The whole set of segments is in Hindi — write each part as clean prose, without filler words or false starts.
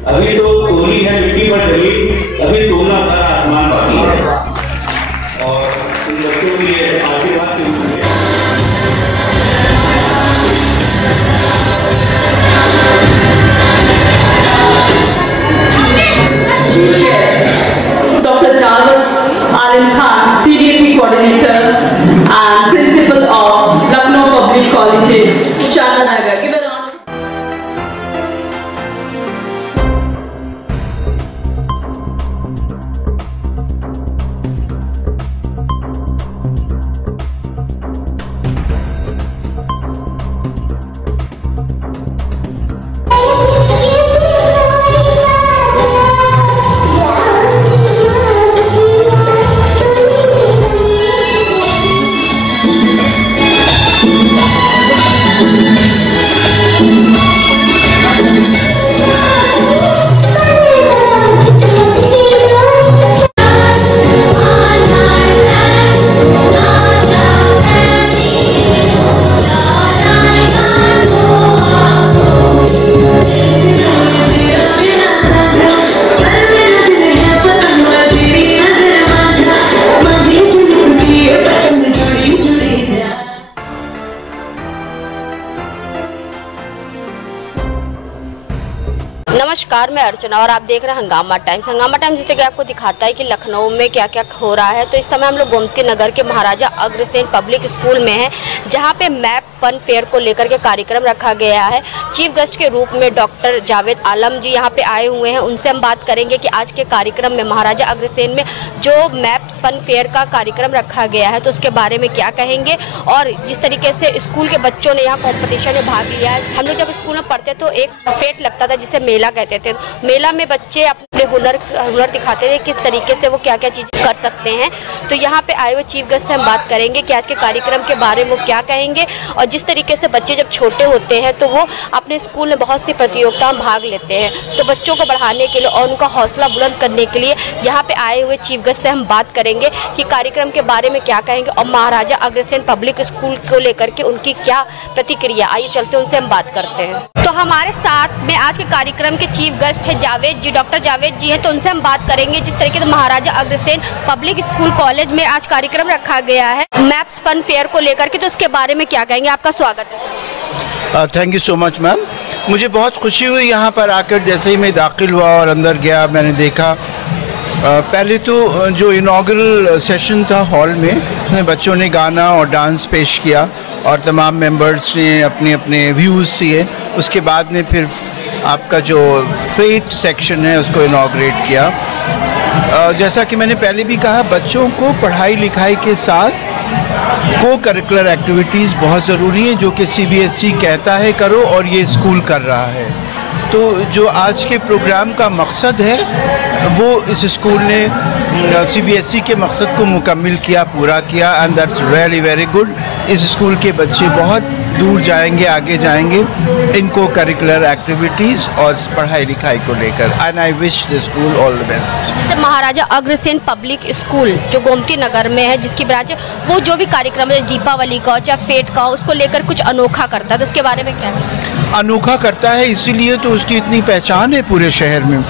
अभी तो तोली है मिट्टी पर चली, अभी तोलना का आसमान बाकी है। और इन बच्चों के लिए आशीर्वाद की Dr. Javed Alim Khan, CBSE coordinator and principal of Lucknow Public College, Shananagar. Give a round. नमस्कार, मैं अर्चना और आप देख रहे हैं हंगामा टाइम्स। हंगामा टाइम्स जिससे कि आपको दिखाता है कि लखनऊ में क्या क्या हो रहा है। तो इस समय हम लोग गोमती नगर के महाराजा अग्रसेन पब्लिक स्कूल में हैं, जहां पे मैप फन फेयर को लेकर के कार्यक्रम रखा गया है। चीफ गेस्ट के रूप में डॉक्टर जावेद आलम जी यहां पे आए हुए हैं। उनसे हम बात करेंगे कि आज के कार्यक्रम में महाराजा अग्रसेन में जो मैप फन फेयर का कार्यक्रम रखा गया है तो उसके बारे में क्या कहेंगे। और जिस तरीके से स्कूल के बच्चों ने यहाँ कॉम्पिटिशन में भाग लिया है, हम लोग जब स्कूल में पढ़ते तो एक फेट लगता था जिसे मेला कहते थे। मेला में बच्चे अपने हुनर दिखाते थे, किस तरीके से वो क्या क्या चीज़ें कर सकते हैं। तो यहाँ पे आए हुए चीफ गेस्ट से हम बात करेंगे कि आज के कार्यक्रम के बारे में वो क्या कहेंगे। और जिस तरीके से बच्चे जब छोटे होते हैं तो वो अपने स्कूल में बहुत सी प्रतियोगिता में भाग लेते हैं, तो बच्चों को बढ़ाने के लिए और उनका हौसला बुलंद करने के लिए यहाँ पे आए हुए चीफ गेस्ट से हम बात करेंगे कि कार्यक्रम के बारे में क्या कहेंगे और महाराजा अग्रसेन पब्लिक स्कूल को लेकर के उनकी क्या प्रतिक्रिया। आइए चलते उनसे हम बात करते हैं। तो हमारे साथ में आज के कार्यक्रम के चीफ गेस्ट है जावेद जी, डॉक्टर जावेद जी हैं। तो उनसे हम बात करेंगे जिस तरीके से Maharaja Agrasen public school college में आज कार्यक्रम रखा गया है मैप्स फन फेयर को लेकर के, तो उसके बारे में क्या कहेंगे। आपका स्वागत है। Thank you so much ma'am. मुझे बहुत खुशी हुई यहाँ पर आकर। जैसे ही मैं दाखिल हुआ और अंदर गया, मैंने देखा पहले तो जो इनॉग्रल सेशन था हॉल में, बच्चों ने गाना और डांस पेश किया और तमाम मेंबर्स ने अपने अपने व्यूज़ दिए। उसके बाद में फिर आपका जो फेट सेक्शन है उसको इनॉग्रेट किया। जैसा कि मैंने पहले भी कहा, बच्चों को पढ़ाई लिखाई के साथ को करिकुलर एक्टिविटीज़ बहुत ज़रूरी है, जो कि CBSE कहता है करो और ये स्कूल कर रहा है। तो जो आज के प्रोग्राम का मकसद है वो इस स्कूल ने CBSE के मकसद को मुकम्मिल किया, पूरा किया, and that's very very good. इस स्कूल के बच्चे बहुत दूर जाएंगे, आगे जाएंगे इनको करिकुलर एक्टिविटीज़ और पढ़ाई लिखाई को लेकर, and I wish the school all the best. जैसे महाराजा अग्रसेन पब्लिक स्कूल जो गोमती नगर में है, जिसकी ब्रांच, वो जो भी कार्यक्रम है दीपावली का चाहे फेट का, उसको लेकर कुछ अनोखा करता है, तो उसके बारे में क्या है? अनोखा करता है, इसीलिए तो उसकी इतनी पहचान है पूरे शहर में।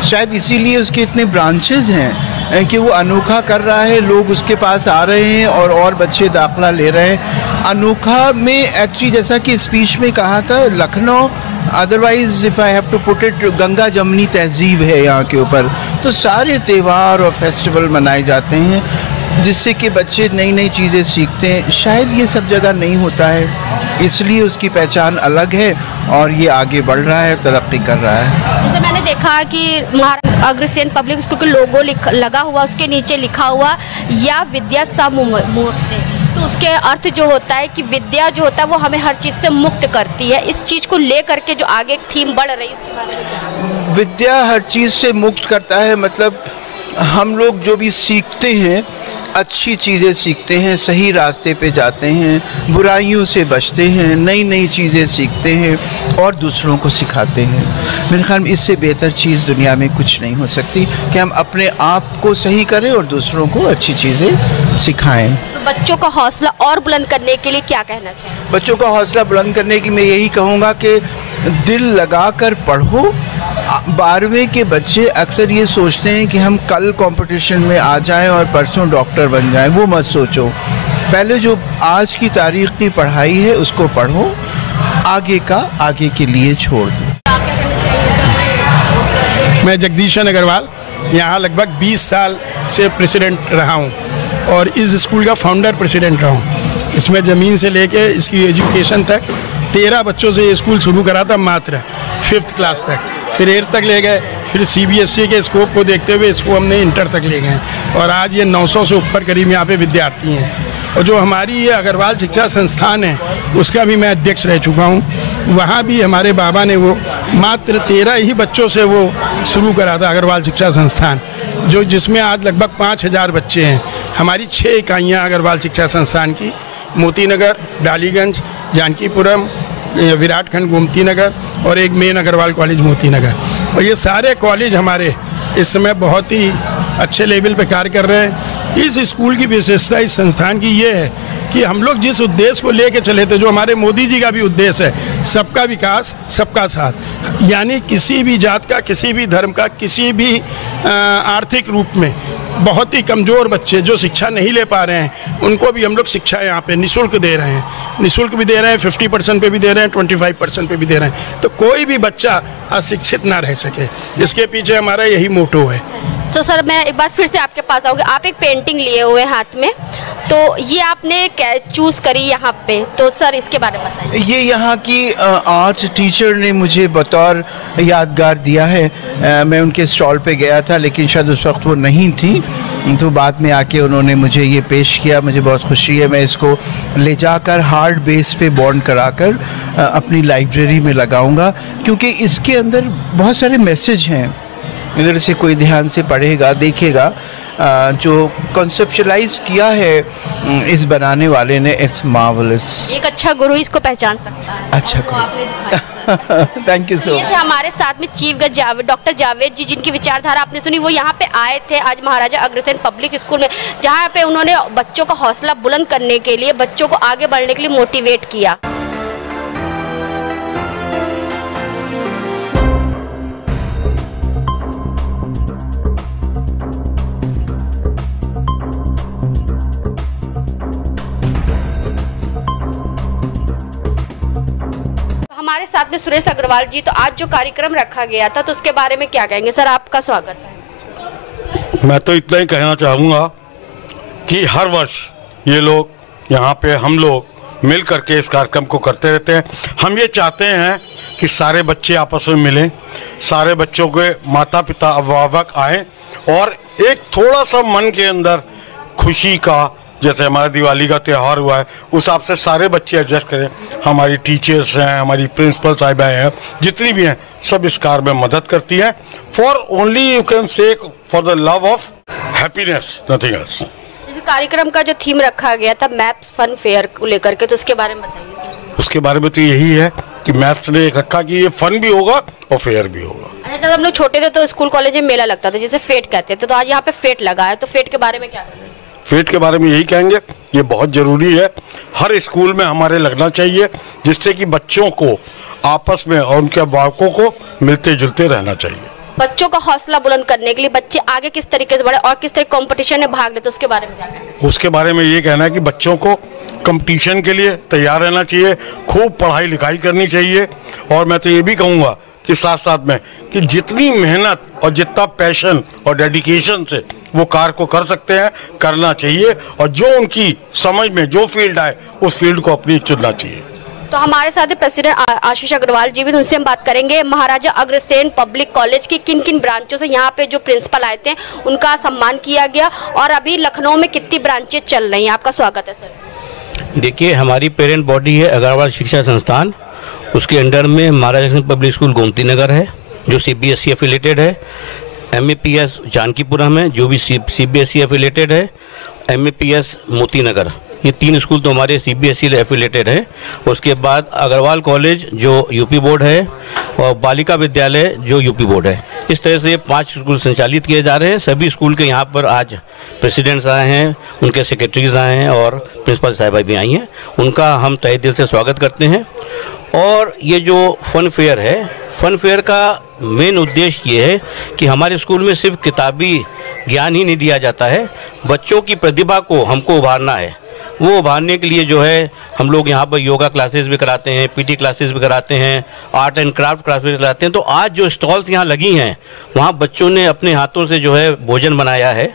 शायद इसीलिए उसके इतने ब्रांचेस हैं कि वो अनोखा कर रहा है, लोग उसके पास आ रहे हैं और बच्चे दाखिला ले रहे हैं। अनोखा में एक्चुअली जैसा कि स्पीच में कहा था, Lucknow otherwise if I have to put it, गंगा जमनी तहजीब है यहाँ के ऊपर। तो सारे त्यौहार और फेस्टिवल मनाए जाते हैं जिससे कि बच्चे नई नई चीज़ें सीखते हैं। शायद ये सब जगह नहीं होता है, इसलिए उसकी पहचान अलग है और ये आगे बढ़ रहा है, तरक्की कर रहा है। जैसे मैंने देखा कि महाराजा अग्रसेन पब्लिक स्कूल के लोगो लगा हुआ, उसके नीचे लिखा हुआ या विद्या सा मुक्ति, तो उसके अर्थ जो होता है कि विद्या जो होता है वो हमें हर चीज़ से मुक्त करती है। इस चीज़ को लेकर के जो आगे थीम बढ़ रही है उसके बारे में क्या? विद्या हर चीज़ से मुक्त करता है, मतलब हम लोग जो भी सीखते हैं, अच्छी चीज़ें सीखते हैं, सही रास्ते पे जाते हैं, बुराइयों से बचते हैं, नई नई चीज़ें सीखते हैं और दूसरों को सिखाते हैं। मेरे ख्याल में इससे बेहतर चीज़ दुनिया में कुछ नहीं हो सकती कि हम अपने आप को सही करें और दूसरों को अच्छी चीज़ें सिखाएं। तो बच्चों का हौसला और बुलंद करने के लिए क्या कहना चाहिए? बच्चों का हौसला बुलंद करने के लिए मैं यही कहूँगा कि दिल लगा कर पढ़ो, 12वीं के बच्चे अक्सर ये सोचते हैं कि हम कल कंपटीशन में आ जाएं और परसों डॉक्टर बन जाएं। वो मत सोचो, पहले जो आज की तारीख की पढ़ाई है उसको पढ़ो, आगे का आगे के लिए छोड़ दो। मैं जगदीशन अग्रवाल यहाँ लगभग 20 साल से प्रेसिडेंट रहा हूँ और इस स्कूल का फाउंडर प्रेसिडेंट रहा हूँ। इसमें ज़मीन से लेके इसकी एजुकेशन तक 13 बच्चों से ये स्कूल शुरू करा था, मात्र 5th क्लास तक, फिर 8th तक ले गए, फिर CBSE के स्कोप को देखते हुए इसको हमने इंटर तक ले गए और आज ये 900 से ऊपर करीब यहाँ पे विद्यार्थी हैं। और जो हमारी ये अग्रवाल शिक्षा संस्थान है उसका भी मैं अध्यक्ष रह चुका हूँ। वहाँ भी हमारे बाबा ने वो मात्र 13 ही बच्चों से वो शुरू करा था अग्रवाल शिक्षा संस्थान, जो जिसमें आज लगभग 5000 बच्चे हैं। हमारी 6 इकाइयाँ अग्रवाल शिक्षा संस्थान की, मोती नगर, डालीगंज, जानकीपुरम, विराटखंड गोमती नगर और एक मेन अग्रवाल कॉलेज मोती नगर। और ये सारे कॉलेज हमारे इस समय बहुत ही अच्छे लेवल पे कार्य कर रहे हैं। इस स्कूल की विशेषता इस संस्थान की ये है कि हम लोग जिस उद्देश्य को लेके चले थे, जो हमारे मोदी जी का भी उद्देश्य है, सबका विकास सबका साथ, यानी किसी भी जात का, किसी भी धर्म का, किसी भी आर्थिक रूप में बहुत ही कमज़ोर बच्चे जो शिक्षा नहीं ले पा रहे हैं उनको भी हम लोग शिक्षा यहाँ पे निःशुल्क दे रहे हैं। निःशुल्क भी दे रहे हैं, 50% पे भी दे रहे हैं, 25% पे भी दे रहे हैं, तो कोई भी बच्चा अशिक्षित ना रह सके। इसके पीछे हमारा यही मोटो है। तो सर मैं एक बार फिर से आपके पास आऊँगी। आप एक पेंटिंग लिए हुए हाथ में, तो ये आपने चूज़ करी यहाँ पे, तो सर इसके बारे में बताइए। ये यहाँ की आर्ट टीचर ने मुझे बतौर यादगार दिया है। मैं उनके स्टॉल पे गया था लेकिन शायद उस वक्त वो नहीं थी, तो बाद में आके उन्होंने मुझे ये पेश किया। मुझे बहुत खुशी है। मैं इसको ले जाकर हार्ड बेस पे बॉन्ड कराकर अपनी लाइब्रेरी में लगाऊंगा, क्योंकि इसके अंदर बहुत सारे मैसेज हैं। अगर इसे कोई ध्यान से पढ़ेगा, देखेगा, जो कॉन्सेप्चुलाइज किया है इस बनाने वाले ने, इट्स मार्वलस। एक अच्छा गुरु इसको पहचान सकता है। अच्छा गुरु, थैंक यू सो मच। हमारे साथ में चीफ गेस्ट डॉक्टर जावेद जी, जिनकी विचारधारा आपने सुनी, वो यहाँ पे आए थे आज महाराजा अग्रसेन पब्लिक स्कूल में, जहाँ पे उन्होंने बच्चों का हौसला बुलंद करने के लिए, बच्चों को आगे बढ़ने के लिए मोटिवेट किया। हमारे साथ में सुरेश अग्रवाल जी, तो आज जो कार्यक्रम रखा गया था तो उसके बारे में क्या कहेंगे सर? आपका स्वागत है। मैं तो इतना ही कहना चाहूँगा कि हर वर्ष ये लोग यहाँ पे हम लोग मिल करके इस कार्यक्रम को करते रहते हैं। हम ये चाहते हैं कि सारे बच्चे आपस में मिलें, सारे बच्चों के माता पिता अभिभावक आएँ और एक थोड़ा सा मन के अंदर खुशी का, जैसे हमारा दिवाली का त्यौहार हुआ है उस हिसाब से सारे बच्चे एडजस्ट करें। हमारी टीचर्स हैं, हमारी प्रिंसिपल साहिबाएँ हैं, जितनी भी हैं, सब इस कार्य में मदद करती हैं। For only you can say for the love of happiness, nothing else. कार्यक्रम का जो थीम रखा गया था मैप्स फन फेयर को लेकर के, तो उसके बारे में बताइए। उसके बारे में तो यही है कि मैप्स ने रखा कि ये फन भी होगा और फेयर भी होगा। अच्छा, जब हम लोग छोटे थे तो स्कूल कॉलेज में मेला लगता था जिसे फेट कहते थे, तो आज यहाँ पे फेट लगा है, तो फेट के बारे में क्या कहेंगे? फेट के बारे में यही कहेंगे, ये बहुत ज़रूरी है, हर स्कूल में हमारे लगना चाहिए, जिससे कि बच्चों को आपस में और उनके अभिभावकों को मिलते जुलते रहना चाहिए। बच्चों का हौसला बुलंद करने के लिए बच्चे आगे किस तरीके से बढ़े और किस तरह कंपटीशन में भाग लेते, उसके बारे में क्या कहना? उसके बारे में ये कहना है कि बच्चों को कंपटीशन के लिए तैयार रहना चाहिए, खूब पढ़ाई लिखाई करनी चाहिए। और मैं तो ये भी कहूँगा कि साथ साथ में कि जितनी मेहनत और जितना पैशन और डेडिकेशन से वो कार्य को कर सकते हैं, करना चाहिए, और जो उनकी समझ में जो फील्ड आए उस फील्ड को अपनी चुनना चाहिए। तो हमारे साथ प्रेसिडेंट आशीष अग्रवाल जी भी, उनसे हम बात करेंगे महाराजा अग्रसेन पब्लिक कॉलेज की किन किन ब्रांचों से यहाँ पे जो प्रिंसिपल आए थे उनका सम्मान किया गया, और अभी लखनऊ में कितनी ब्रांचें चल रही हैं। आपका स्वागत है सर। देखिए, हमारी पेरेंट बॉडी है अग्रवाल शिक्षा संस्थान, उसके अंडर में महाराजा अग्रसेन पब्लिक स्कूल गोमती नगर है जो CBSE एफिलेटेड है, MAPS जानकीपुरम है जो भी CBSE एफिलेटेड है, MAPS मोती नगर, ये 3 स्कूल तो हमारे CBSE एफिलेटेड है। उसके बाद अग्रवाल कॉलेज जो UP बोर्ड है और बालिका विद्यालय जो UP बोर्ड है। इस तरह से 5 स्कूल संचालित किए जा रहे हैं। सभी स्कूल के यहाँ पर आज प्रेसिडेंट्स आए हैं, उनके सेक्रेटरीज आए हैं और प्रिंसिपल साहिबा भी आई हैं। उनका हम तहे दिल से स्वागत करते हैं। और ये जो फन फेयर है, फन फेयर का मेन उद्देश्य ये है कि हमारे स्कूल में सिर्फ किताबी ज्ञान ही नहीं दिया जाता है, बच्चों की प्रतिभा को हमको उभारना है। वो उभारने के लिए जो है हम लोग यहाँ पर योगा क्लासेस भी कराते हैं, पीटी क्लासेस भी कराते हैं, आर्ट एंड क्राफ्ट क्लासेस भी कराते हैं। तो आज जो स्टॉल्स यहाँ लगी हैं वहाँ बच्चों ने अपने हाथों से जो है भोजन बनाया है।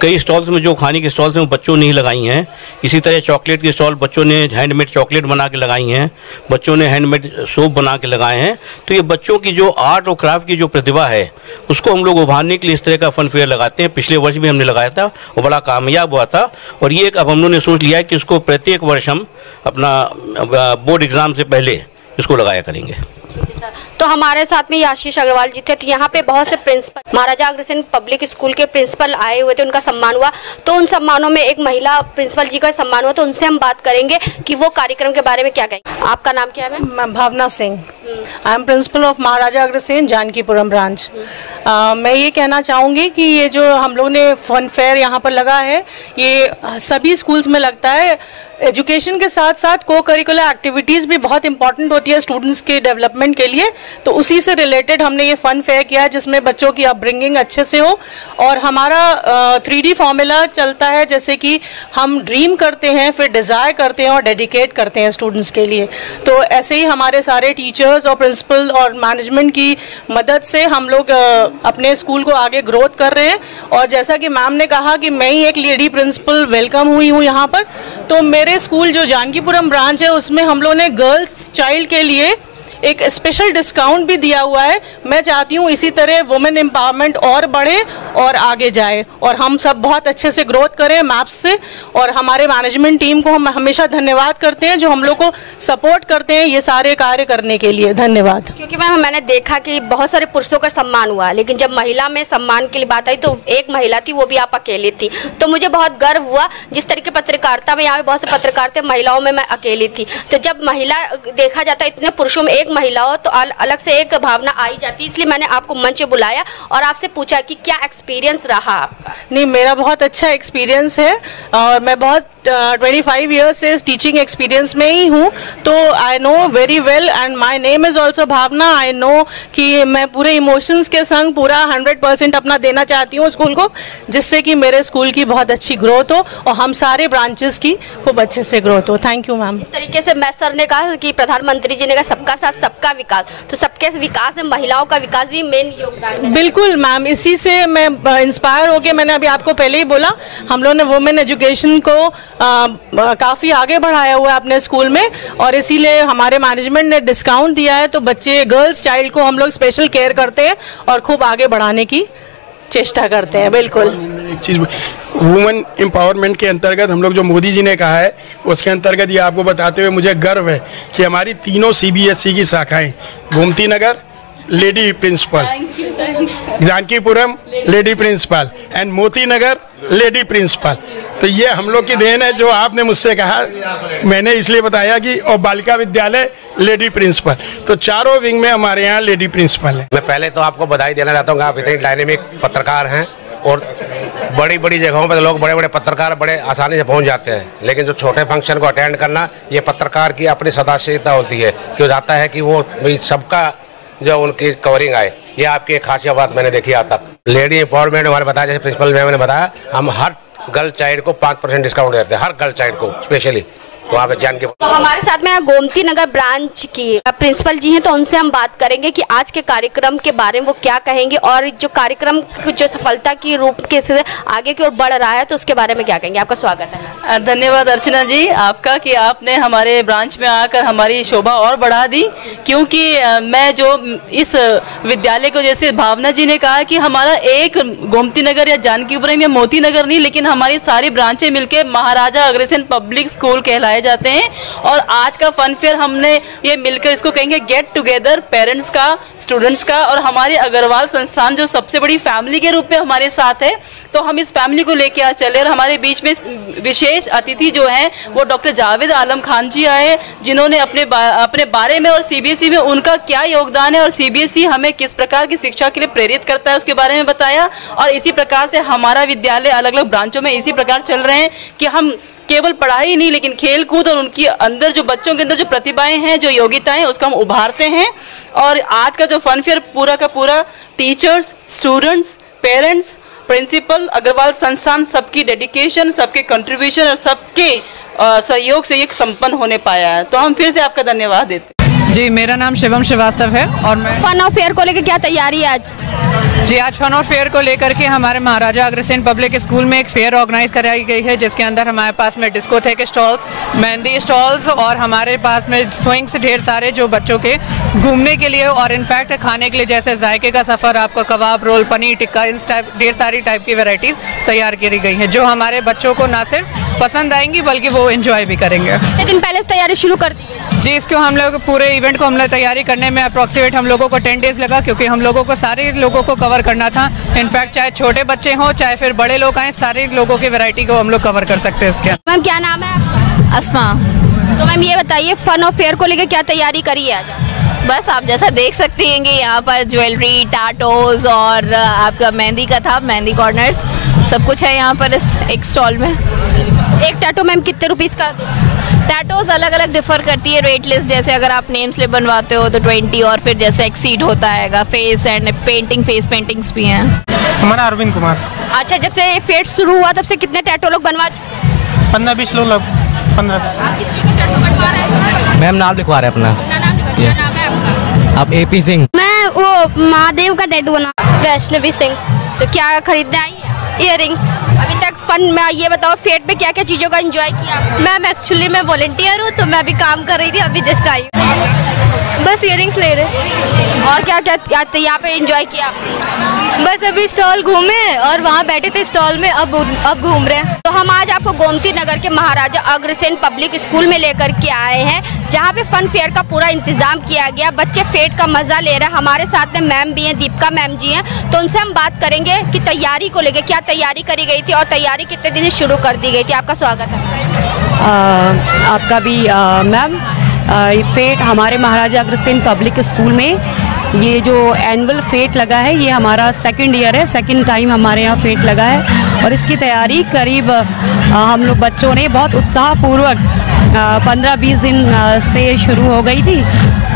कई स्टॉल्स में जो खाने के स्टॉल्स हैं वो बच्चों ने ही लगाई हैं। इसी तरह चॉकलेट की स्टॉल बच्चों ने हैंडमेड चॉकलेट बना के लगाई हैं, बच्चों ने हैंडमेड सोप बना के लगाए हैं। तो ये बच्चों की जो आर्ट और क्राफ्ट की जो प्रतिभा है उसको हम लोग उभारने के लिए इस तरह का फन फेयर लगाते हैं। पिछले वर्ष भी हमने लगाया था और बड़ा कामयाब हुआ था, और ये अब हम लोगों ने सोच लिया है कि इसको प्रत्येक वर्ष हम अपना बोर्ड एग्ज़ाम से पहले इसको लगाया करेंगे। तो हमारे साथ में ये आशीष अग्रवाल जी थे। तो यहाँ पे बहुत से principal, Maharaja Agrasen public school के प्रिंसिपल आए हुए थे, उनका सम्मान हुआ। तो उन सम्मानों में एक महिला प्रिंसिपल जी का सम्मान हुआ, तो उनसे हम बात करेंगे कि वो कार्यक्रम के बारे में क्या कहेंगे। आपका नाम क्या है? मैं Bhavna Singh, I am principal of Maharaja Agrasen Jankipuram branch. मैं ये कहना चाहूँगी कि ये जो हम लोग ने फन फेयर यहाँ पर लगा है, ये सभी स्कूल्स में लगता है। एजुकेशन के साथ साथ को करिकुलर एक्टिविटीज़ भी बहुत इंपॉर्टेंट होती है स्टूडेंट्स के डेवलपमेंट के लिए। तो उसी से रिलेटेड हमने ये फ़न फेयर किया है जिसमें बच्चों की अपब्रिंगिंग अच्छे से हो। और हमारा 3D फॉर्मूला चलता है, जैसे कि हम ड्रीम करते हैं, फिर डिज़ायर करते हैं और डेडिकेट करते हैं स्टूडेंट्स के लिए। तो ऐसे ही हमारे सारे टीचर्स और प्रिंसिपल और मैनेजमेंट की मदद से हम लोग अपने स्कूल को आगे ग्रोथ कर रहे हैं। और जैसा कि मैम ने कहा कि मैं ही एक लेडी प्रिंसिपल वेलकम हुई हूँ यहाँ पर, तो मेरे स्कूल जो जानकीपुरम ब्रांच है उसमें हम लोगों ने गर्ल्स चाइल्ड के लिए एक स्पेशल डिस्काउंट भी दिया हुआ है। मैं चाहती हूँ इसी तरह वुमेन एम्पावरमेंट और बढ़े और आगे जाए और हम सब बहुत अच्छे से ग्रोथ करें मैप्स से। और हमारे मैनेजमेंट टीम को हम हमेशा धन्यवाद करते हैं जो हम लोग को सपोर्ट करते हैं ये सारे कार्य करने के लिए। धन्यवाद। क्योंकि मैम मैंने देखा कि बहुत सारे पुरुषों का सम्मान हुआ, लेकिन जब महिला में सम्मान के लिए बात आई तो एक महिला थी, वो भी आप अकेली थी। तो मुझे बहुत गर्व हुआ। जिस तरीके पत्रकारिता में यहाँ पे बहुत से पत्रकार थे, महिलाओं में मैं अकेली थी। तो जब महिला देखा जाता है इतने पुरुषों में महिला हो तो अलग से एक भावना आई जाती है। इसलिए मैंने आपको मंच बुलाया और आपसे पूछा कि क्या एक्सपीरियंस रहा आपका। नहीं, मेरा बहुत अच्छा एक्सपीरियंस है और मैं बहुत 25 ईयर्स से टीचिंग एक्सपीरियंस में ही हूँ। तो I know very well and my name is also Bhavna. I know कि मैं पूरे इमोशंस के संग पूरा 100% अपना देना चाहती हूँ स्कूल को, जिससे कि मेरे स्कूल की बहुत अच्छी ग्रोथ हो और हम सारे ब्रांचेस की खूब अच्छे से ग्रोथ हो। Thank you ma'am. इस तरीके से मैं सर ने कहा कि प्रधानमंत्री जी ने कहा सबका साथ सबका विकास, तो सबके विकास में महिलाओं का विकास भी मेन योगदान है। बिल्कुल मैम, इसी से मैं इंस्पायर होके मैंने अभी आपको पहले ही बोला, हम लोगों ने वुमेन एजुकेशन को काफ़ी आगे बढ़ाया हुआ है अपने स्कूल में और इसीलिए हमारे मैनेजमेंट ने डिस्काउंट दिया है। तो बच्चे गर्ल्स चाइल्ड को हम लोग स्पेशल केयर करते हैं और खूब आगे बढ़ाने की चेष्टा करते हैं। बिल्कुल। एक चीज़ वुमेन एम्पावरमेंट के अंतर्गत हम लोग जो मोदी जी ने कहा है उसके अंतर्गत ये आपको बताते हुए मुझे गर्व है कि हमारी तीनों CBSE की शाखाएं, Gomti Nagar lady principal, Jankipuram lady principal and Moti Nagar lady principal, तो ये हम लोग की देन है। जो आपने मुझसे कहा मैंने इसलिए बताया कि और बालिका विद्यालय लेडी प्रिंसिपल, तो चारों विंग में हमारे यहाँ लेडी प्रिंसिपल है। मैं पहले तो आपको बधाई देना चाहता हूँ कि आप इतने डायनेमिक पत्रकार हैं और बड़ी बड़ी जगहों पर लोग बड़े बड़े पत्रकार बड़े आसानी से पहुंच जाते हैं, लेकिन जो छोटे फंक्शन को अटेंड करना ये पत्रकार की अपनी सदाशीलता होती है कि वो चाहता है कि वो सबका जो उनकी कवरिंग आए। ये आपकी एक खासियत बात मैंने देखी आज तक। लेडी एम्पावरमेंट हमारे बताया, जैसे प्रिंसिपल मैम ने बताया, हम हर गर्ल चाइल्ड को 5% डिस्काउंट देते हैं, हर गर्ल चाइल्ड को स्पेशली वहाँ पे जान के। तो हमारे साथ में गोमती नगर ब्रांच की प्रिंसिपल जी हैं, तो उनसे हम बात करेंगे कि आज के कार्यक्रम के बारे में वो क्या कहेंगे और जो कार्यक्रम जो सफलता की रूप के से आगे की ओर बढ़ रहा है तो उसके बारे में क्या कहेंगे। आपका स्वागत है। धन्यवाद अर्चना जी आपका कि आपने हमारे ब्रांच में आकर हमारी शोभा और बढ़ा दी, क्योंकि मैं जो इस विद्यालय को, जैसे भावना जी ने कहा कि हमारा एक गोमती नगर या जानकीपुरम या मोती नगर नहीं, लेकिन हमारी सारी ब्रांचें मिलकर महाराजा अग्रसेन पब्लिक स्कूल कहलाए जाते हैं। और आज का फन फेयर हमने ये मिलकर इसको कहेंगे गेट टुगेदर, पेरेंट्स का, स्टूडेंट्स का और हमारे अग्रवाल संस्थान जो सबसे बड़ी फैमिली के रूप में हमारे साथ है, तो हम इस फैमिली को लेके आज चले। और हमारे बीच में विशेष अतिथि जो हैं वो डॉक्टर जावेद आलम खान जी आए, जिन्होंने अपने बारे में और CBSE में उनका क्या योगदान है और CBSE हमें किस प्रकार की शिक्षा के लिए प्रेरित करता है उसके बारे में बताया। और इसी प्रकार से हमारा विद्यालय अलग अलग ब्रांचों में इसी प्रकार चल रहे हैं कि हम केवल पढ़ाई नहीं लेकिन खेल कूद और उनकी अंदर जो बच्चों के अंदर जो प्रतिभाएं हैं, जो योग्यताएं, उसको हम उभारते हैं। और आज का जो फन फेयर पूरा का पूरा teachers, students, parents, principal, Agarwal संस्थान, सबकी डेडिकेशन, सबके कंट्रीब्यूशन और सबके सहयोग से ये संपन्न होने पाया है। तो हम फिर से आपका धन्यवाद देते हैं। जी, मेरा नाम शिवम श्रीवास्तव है और मैं फन ऑफ फेयर को लेकर क्या तैयारी है आज? जी, आज फन और फेयर को लेकर के हमारे महाराजा अग्रसेन पब्लिक स्कूल में एक फेयर ऑर्गेनाइज कराई गई है, जिसके अंदर हमारे पास में डिस्कोथेक स्टॉल्स, मेहंदी स्टॉल्स और हमारे पास में स्विंग्स ढेर सारे जो बच्चों के घूमने के लिए और इनफैक्ट खाने के लिए, जैसे जायके का सफ़र, आपका कबाब रोल, पनीर टिक्का, इन टाइप ढेर सारी टाइप की वैरायटीज़ तैयार करी गई हैं, जो हमारे बच्चों को ना सिर्फ पसंद आएंगी बल्कि वो एंजॉय भी करेंगे। कितने दिन पहले तैयारी शुरू कर दी? जी, इसको हम लोग पूरे इवेंट को हमने तैयारी करने में अप्रॉक्सीमेट हम लोगों को 10 डेज लगा, क्योंकि हम लोगों को सारे लोगों को कवर करना था। इनफैक्ट चाहे छोटे बच्चे हों चाहे फिर बड़े लोग आए, सारे लोगों की वैरायटी को हम लोग कवर कर सकते हैं इसके। मैम क्या नाम है आपका? अस्मा। तो मैम ये बताइए फन ऑफ फेयर को लेकर क्या तैयारी करी है आज? बस आप जैसा देख सकते हैं कि यहाँ पर ज्वेलरी, टैटोज और आपका मेहंदी का था, मेहंदी कॉर्नर्स, सब कुछ है यहाँ पर इस एक स्टॉल में। एक टैटू मैम कितने रुपीस का? टैटोज अलग अलग डिफर करती है रेट लिस्ट, जैसे अगर आप नेम स्लिप बनवाते हो तो 20 और फिर जैसे एक्सीड होता है face and painting, face paintings भी हैं। हमारा अरविंद कुमार। अच्छा, जब से फेयर शुरू हुआ तब से कितने टैटू लोग बनवा चुके हैं? 15-20 लोग। 15। आप किस चीज़ का टैटू बनवा रहे हैं? मैम नाम लिखवा रहे हैं अपना। क्या नाम है आपका? आप AP सिंह। मैं वो महादेव का टैटू बना। वैष्णवी सिंह। तो क्या खरीदने आई है? इयररिंग्स। अभी तक फन में ये बताओ फेयर पे क्या क्या चीज़ों का एंजॉय किया? मैम एक्चुअली मैं वॉलंटियर हूँ, तो मैं अभी काम कर रही थी, अभी जस्ट आई। बस इयररिंग्स ले रहे। और क्या क्या यहाँ पे एंजॉय किया? बस अभी स्टॉल घूमे और वहाँ बैठे थे स्टॉल में, अब घूम रहे हैं। तो हम आज आपको गोमती नगर के महाराजा अग्रसेन पब्लिक स्कूल में लेकर के आए हैं, जहाँ पे फन फेयर का पूरा इंतजाम किया गया। बच्चे फेयर का मजा ले रहे हैं। हमारे साथ में मैम भी हैं, दीपिका मैम जी हैं, तो उनसे हम बात करेंगे कि तैयारी को लेकर क्या तैयारी करी गई थी और तैयारी कितने दिन शुरू कर दी गई थी। आपका स्वागत है। आपका भी मैम। फेट हमारे महाराजा अग्रसेन पब्लिक स्कूल में ये जो एनुअल फेट लगा है, ये हमारा 2nd ईयर है, 2nd टाइम हमारे यहाँ फेट लगा है और इसकी तैयारी करीब हम लोग बच्चों ने बहुत उत्साहपूर्वक 15-20 दिन से शुरू हो गई थी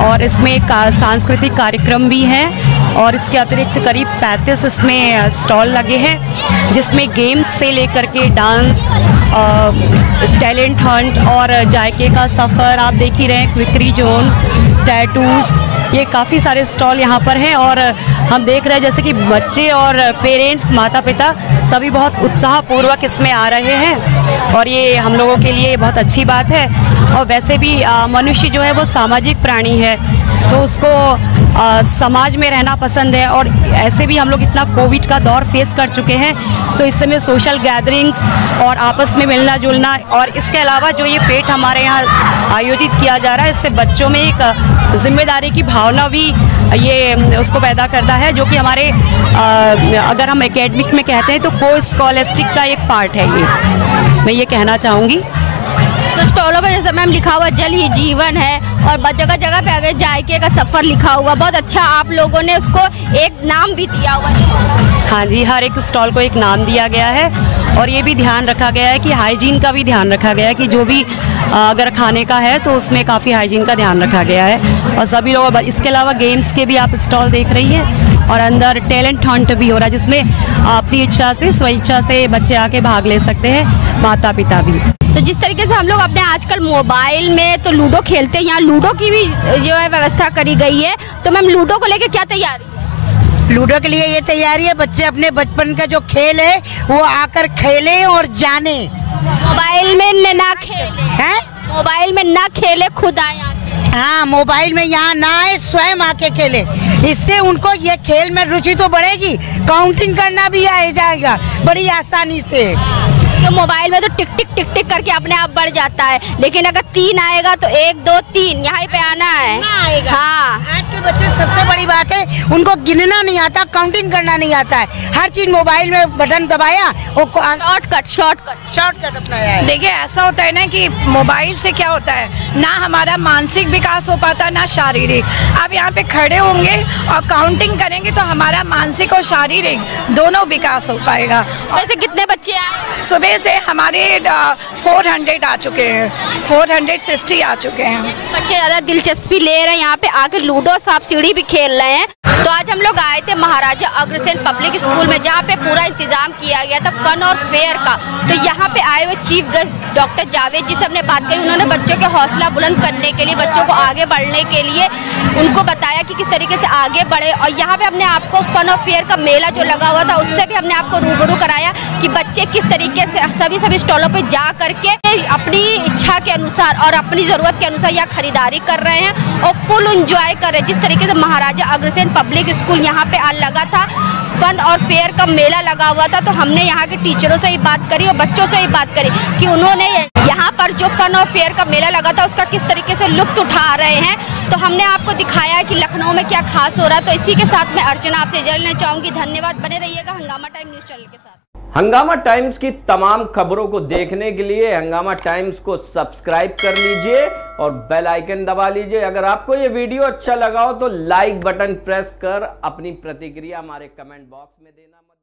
और इसमें सांस्कृतिक कार्यक्रम भी हैं और इसके अतिरिक्त करीब 35 इसमें स्टॉल लगे हैं, जिसमें गेम्स से लेकर के डांस, टैलेंट हंट और जायके का सफ़र, आप देख ही रहे हैं, क्विकरी जोन, टैटूज़, ये काफ़ी सारे स्टॉल यहाँ पर हैं और हम देख रहे हैं जैसे कि बच्चे और पेरेंट्स, माता पिता सभी बहुत उत्साहपूर्वक इसमें आ रहे हैं और ये हम लोगों के लिए बहुत अच्छी बात है। और वैसे भी मनुष्य जो है वो सामाजिक प्राणी है, तो उसको समाज में रहना पसंद है और ऐसे भी हम लोग इतना कोविड का दौर फेस कर चुके हैं, तो इस समय सोशल गैदरिंग्स और आपस में मिलना जुलना और इसके अलावा जो ये फेट हमारे यहाँ आयोजित किया जा रहा है, इससे बच्चों में एक जिम्मेदारी की भावना भी ये उसको पैदा करता है, जो कि हमारे अगर हम एकेडमिक में कहते हैं तो को स्कॉलस्टिक का एक पार्ट है ये, मैं ये कहना चाहूँगी। तो स्टॉलों पर जैसे मैम लिखा हुआ जल ही जीवन है और जगह जगह पे अगर जायके का सफ़र लिखा हुआ, बहुत अच्छा आप लोगों ने उसको एक नाम भी दिया हुआ है। हाँ जी, हर एक स्टॉल को एक नाम दिया गया है और ये भी ध्यान रखा गया है कि हाइजीन का भी ध्यान रखा गया है कि जो भी अगर खाने का है तो उसमें काफ़ी हाइजीन का ध्यान रखा गया है और सभी लोग। इसके अलावा गेम्स के भी आप स्टॉल देख रही हैं और अंदर टैलेंट हंट भी हो रहा है, जिसमें अपनी इच्छा से, स्वेच्छा से बच्चे आके भाग ले सकते हैं, माता पिता भी। तो जिस तरीके से हम लोग अपने आजकल मोबाइल में तो लूडो खेलते हैं, यहाँ लूडो की भी जो है व्यवस्था करी गई है, तो मैम लूडो को लेके क्या तैयारी है? लूडो के लिए ये तैयारी है, बच्चे अपने बचपन का जो खेल है वो आकर खेले और जाने। मोबाइल में ना खेले हैं, मोबाइल में ना खेले, खुद आए। हाँ, मोबाइल में यहाँ ना आए, स्वयं आके खेले, इससे उनको ये खेल में रुचि तो बढ़ेगी, काउंटिंग करना भी आ जाएगा बड़ी आसानी से। तो मोबाइल में तो टिक टिक टिक टिक करके अपने आप बढ़ जाता है, लेकिन अगर 3 आएगा तो 1 2 3 यहाँ पे आना है ना आएगा। हाँ, आज के बच्चे सबसे बड़ी बात है उनको गिनना नहीं आता, काउंटिंग करना नहीं आता है, हर चीज मोबाइल में बटन दबाया, शॉर्टकट अपनाया है। देखिए ऐसा होता है ना कि मोबाइल से क्या होता है, ना हमारा मानसिक विकास हो पाता ना शारीरिक। आप यहाँ पे खड़े होंगे और काउंटिंग करेंगे तो हमारा मानसिक और शारीरिक दोनों विकास हो पाएगा। वैसे कितने बच्चे आए? सुबह उसमें से हमारे 400 आ चुके हैं, 460 आ चुके हैं। बच्चे ज़्यादा दिलचस्पी ले रहे हैं, यहाँ पे आके लूडो सांप सीढ़ी भी खेल रहे हैं। तो आज हम लोग आए थे महाराजा अग्रसेन पब्लिक स्कूल में, जहाँ पे पूरा इंतजाम किया गया था फन और फेयर का। तो यहाँ पे आए हुए चीफ गेस्ट डॉक्टर जावेद जी से हमने बात करी। उन्होंने बच्चों के हौसला बुलंद करने के लिए, बच्चों को आगे बढ़ने के लिए उनको बताया कि किस तरीके से आगे बढ़े। और यहाँ पे हमने आपको फन और फेयर का मेला जो लगा हुआ था उससे भी हमने आपको रूबरू कराया कि बच्चे किस तरीके से सभी स्टॉलों पे जा करके अपनी इच्छा के अनुसार और अपनी ज़रूरत के अनुसार यहाँ खरीदारी कर रहे हैं और फुल एंजॉय कर रहे हैं। जिस तरीके से महाराजा अग्रसेन पब्लिक स्कूल यहाँ पे लगा था, फन और फेयर का मेला लगा हुआ था, तो हमने यहाँ के टीचरों से ही बात करी और बच्चों से ही बात करी कि उन्होंने यहाँ पर जो फन और फेयर का मेला लगा था उसका किस तरीके से लुत्फ उठा रहे हैं। तो हमने आपको दिखाया कि लखनऊ में क्या खास हो रहा है। तो इसी के साथ मैं अर्चना आपसे इजाजत लेना चाहूंगी। धन्यवाद, बने रहिएगा हंगामा टाइम न्यूज चैनल के साथ। हंगामा टाइम्स की तमाम खबरों को देखने के लिए हंगामा टाइम्स को सब्सक्राइब कर लीजिए और बेल आइकन दबा लीजिए। अगर आपको ये वीडियो अच्छा लगा हो तो लाइक बटन प्रेस कर अपनी प्रतिक्रिया हमारे कमेंट बॉक्स में देना मत